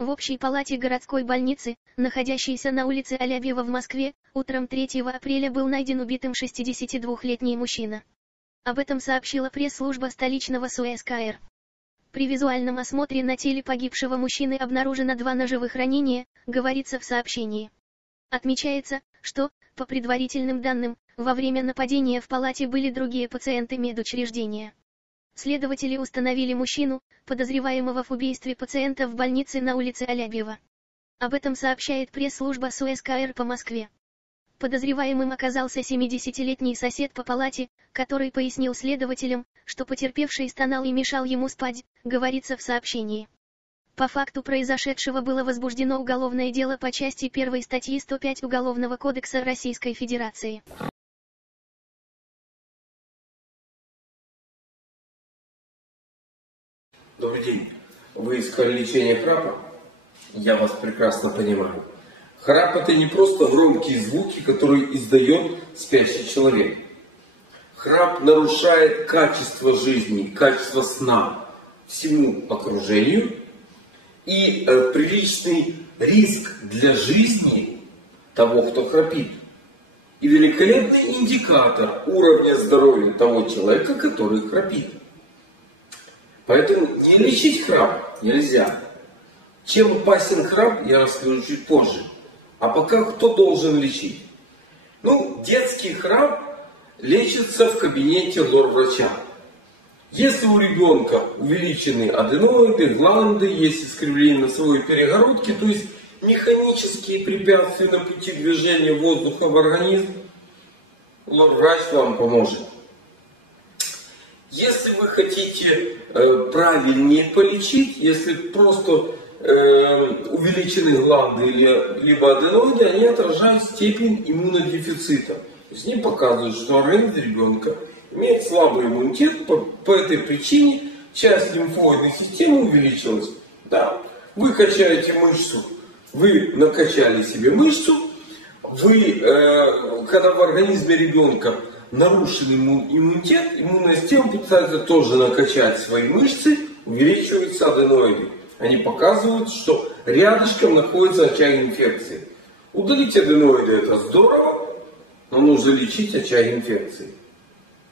В общей палате городской больницы, находящейся на улице Алябьева в Москве, утром 3 апреля был найден убитым 62-летний мужчина. Об этом сообщила пресс-служба столичного СУСКР. При визуальном осмотре на теле погибшего мужчины обнаружено 2 ножевых ранения, говорится в сообщении. Отмечается, что, по предварительным данным, во время нападения в палате были другие пациенты медучреждения. Следователи установили мужчину, подозреваемого в убийстве пациента в больнице на улице Алябьева. Об этом сообщает пресс-служба СУСКР по Москве. Подозреваемым оказался 70-летний сосед по палате, который пояснил следователям, что потерпевший стонал и мешал ему спать, говорится в сообщении. По факту произошедшего было возбуждено уголовное дело по части 1 статьи 105 Уголовного кодекса Российской Федерации. Добрый день. Вы искали лечение храпа? Я вас прекрасно понимаю. Храп — это не просто громкие звуки, которые издает спящий человек. Храп нарушает качество жизни, качество сна всему окружению и приличный риск для жизни того, кто храпит. И великолепный индикатор уровня здоровья того человека, который храпит. Поэтому не лечить храп нельзя. Чем опасен храп, я расскажу чуть позже. А пока кто должен лечить? Детский храп лечится в кабинете лор-врача. Если у ребенка увеличены аденоиды, гланды, есть искривление носовой перегородки, то есть механические препятствия на пути движения воздуха в организм, лор-врач вам поможет. Если вы хотите правильнее полечить, если просто увеличены гланды либо аденоиды, они отражают степень иммунодефицита. То есть они показывают, что организм ребенка имеет слабый иммунитет, по этой причине часть лимфоидной системы увеличилась. Да. Вы качаете мышцу, вы накачали себе мышцу, когда в организме ребенка нарушен иммунитет, иммунная система пытается тоже накачать свои мышцы, увеличиваются аденоиды. Они показывают, что рядышком находится очаг инфекции. Удалить аденоиды — это здорово, но нужно лечить очаг инфекции.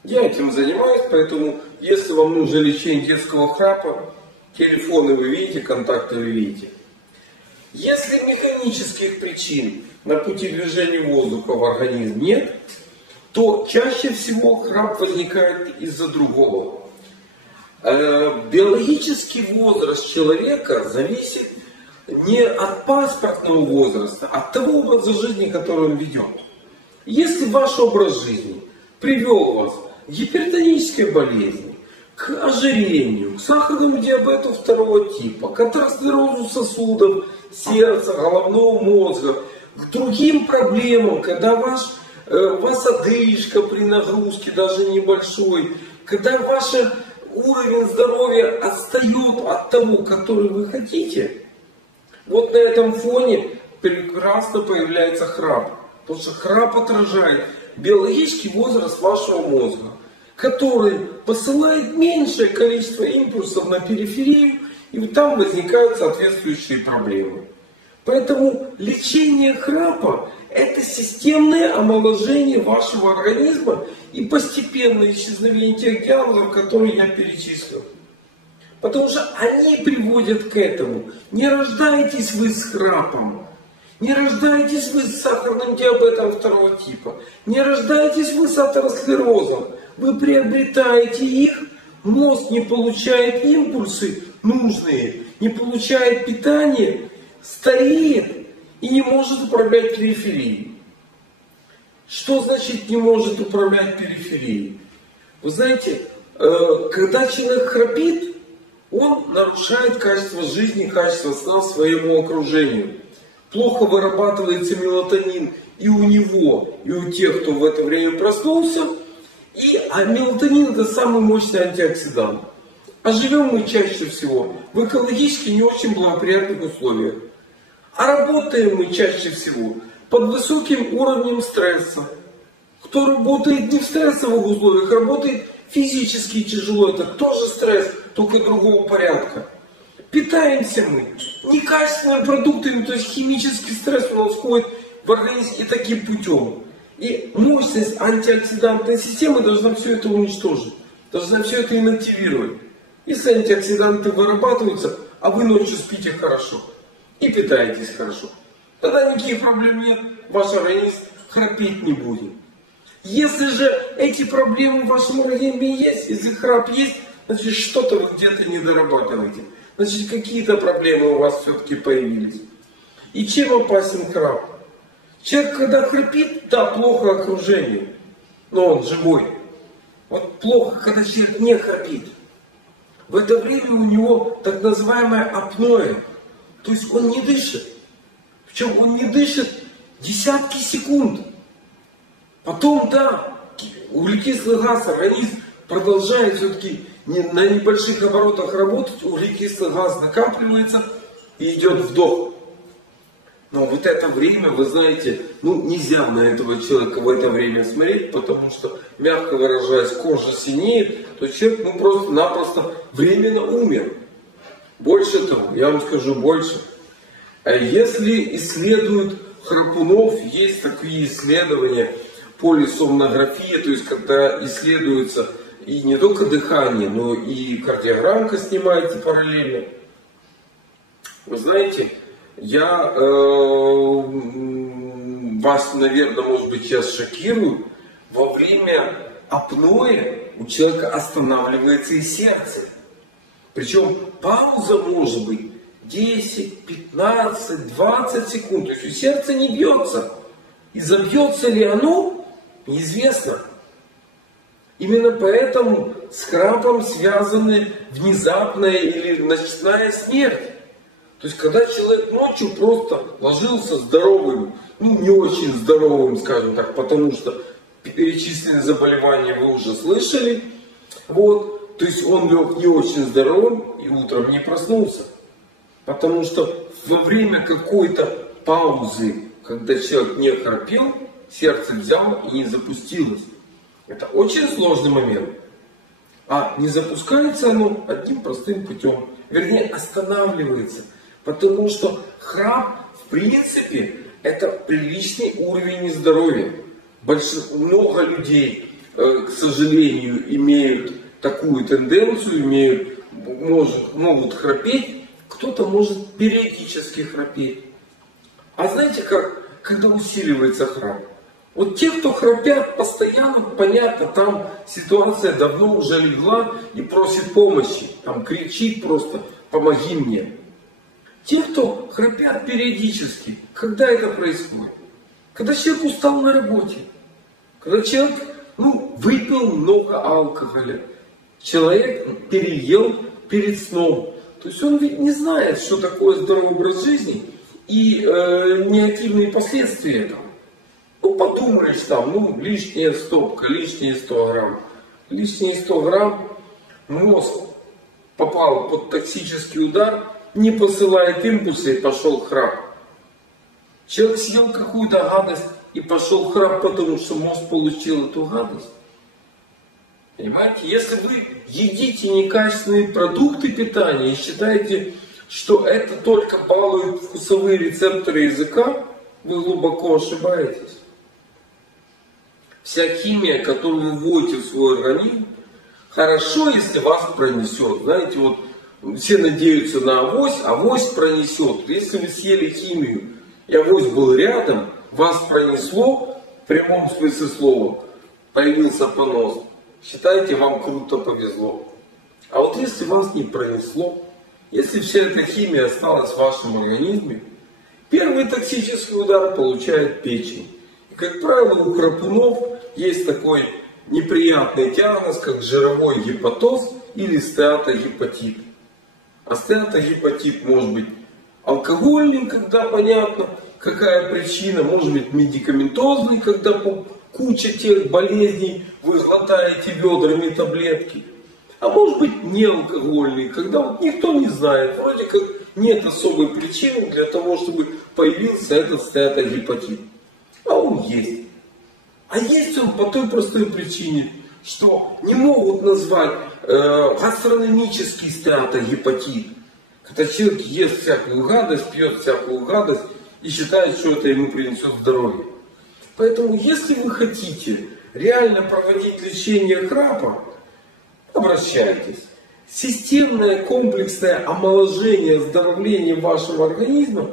Я этим занимаюсь, поэтому если вам нужно лечение детского храпа, телефоны вы видите, контакты вы видите. Если механических причин на пути движения воздуха в организм нет, то чаще всего храп возникает из-за другого. Биологический возраст человека зависит не от паспортного возраста, а от того образа жизни, который он ведет. Если ваш образ жизни привел вас к гипертонической болезни, к ожирению, к сахарному диабету 2 типа, к атеросклерозу сосудов, сердца, головного мозга, к другим проблемам, когда у вас одышка при нагрузке даже небольшой, когда ваш уровень здоровья отстает от того, который вы хотите, вот на этом фоне прекрасно появляется храп. Потому что храп отражает биологический возраст вашего мозга, который посылает меньшее количество импульсов на периферию, и там возникают соответствующие проблемы. Поэтому лечение храпа — это системное омоложение вашего организма и постепенное исчезновение тех диагнозов, которые я перечислил. Потому что они приводят к этому. Не рождаетесь вы с храпом, не рождаетесь вы с сахарным диабетом 2 типа, не рождаетесь вы с атеросклерозом. Вы приобретаете их, мозг не получает импульсы нужные, не получает питание, стареет и не может управлять периферией. Что значит не может управлять периферией? Вы знаете, когда человек храпит, он нарушает качество жизни, качество сна своему окружению. Плохо вырабатывается мелатонин и у него, и у тех, кто в это время проснулся. А мелатонин — это самый мощный антиоксидант. А живем мы чаще всего в экологически не очень благоприятных условиях. А работаем мы чаще всего под высоким уровнем стресса. Кто работает не в стрессовых условиях, работает физически тяжело. Это тоже стресс, только другого порядка. Питаемся мы некачественными продуктами, то есть химический стресс у нас входит в организм и таким путем. И мощность антиоксидантной системы должна все это уничтожить, должна все это инактивировать. Если антиоксиданты вырабатываются, а вы ночью спите хорошо и питаетесь хорошо, тогда никаких проблем нет, ваш организм храпеть не будет. Если же эти проблемы в вашем организме есть, если храп есть, значит что-то вы где-то не дорабатываете. Значит какие-то проблемы у вас все-таки появились. И чем опасен храп? Человек, когда храпит, да, плохо окружение, но он живой. Вот плохо, когда человек не храпит. В это время у него так называемое апноэ, то есть он не дышит. Причем он не дышит десятки секунд. Потом, да, углекислый газ, организм продолжает все-таки на небольших оборотах работать, углекислый газ накапливается и идет вдох. Но вот это время, вы знаете, нельзя на этого человека в это время смотреть, потому что, мягко выражаясь, кожа синеет, то человек просто-напросто временно умер. Больше того, я вам скажу больше. Если исследуют храпунов, есть такие исследования, полисомнография, то есть когда исследуется и не только дыхание, но и кардиограммка снимается параллельно. Вы знаете, я вас, наверное, может быть, сейчас шокирую. Во время апноэ у человека останавливается и сердце. Причем пауза может быть 10, 15, 20 секунд. То есть у сердца не бьется. И забьется ли оно, неизвестно. Именно поэтому с храпом связаны внезапная или ночная смерть. То есть, когда человек ночью просто ложился здоровым, не очень здоровым, скажем так, потому что перечисленные заболевания вы уже слышали, то есть он лег не очень здоровым и утром не проснулся. Потому что во время какой-то паузы, когда человек не храпел, сердце взяло и не запустилось. Это очень сложный момент. А не запускается оно одним простым путем. Вернее, останавливается. Потому что храп, в принципе, это приличный уровень здоровья. Много людей, к сожалению, имеют такую тенденцию, могут храпеть. Кто-то может периодически храпеть. А знаете как, когда усиливается храп? Вот те, кто храпят постоянно, понятно, там ситуация давно уже легла и просит помощи. Там кричит просто «помоги мне». Те, кто храпят периодически, когда это происходит? Когда человек устал на работе, когда человек выпил много алкоголя, человек переел перед сном. То есть он ведь не знает, что такое здоровый образ жизни и негативные последствия этого. Подумаешь там, лишняя стопка, лишние 100 грамм. Лишние 100 грамм мозг попал под токсический удар, не посылает импульсы и пошел храп. Человек съел какую-то гадость и пошел храп, потому что мозг получил эту гадость. Понимаете, если вы едите некачественные продукты питания и считаете, что это только балует вкусовые рецепторы языка, вы глубоко ошибаетесь. Вся химия, которую вы вводите в свой организм, хорошо, если вас пронесет. Знаете, все надеются на авось пронесет. Если вы съели химию, и авось был рядом, вас пронесло, в прямом смысле слова, появился понос. Считайте, вам круто повезло. А вот если вас не пронесло, если вся эта химия осталась в вашем организме, первый токсический удар получает печень. И, как правило, у храпунов есть такой неприятный диагноз, как жировой гепатоз или стеатогепатит. А стеатогепатит может быть алкогольным, когда понятно, какая причина, может быть медикаментозный, когда куча тех болезней, вы глотаете ведрами таблетки. А может быть не алкогольный, когда никто не знает, вроде как нет особой причины для того, чтобы появился этот стеатогепатит. А он есть. А есть он по той простой причине, что не могут назвать гастрономический стеатогепатит, Когда человек ест всякую гадость, пьет всякую гадость и считает, что это ему принесет здоровье. Поэтому, если вы хотите реально проводить лечение храпа, обращайтесь. Системное комплексное омоложение, оздоровление вашего организма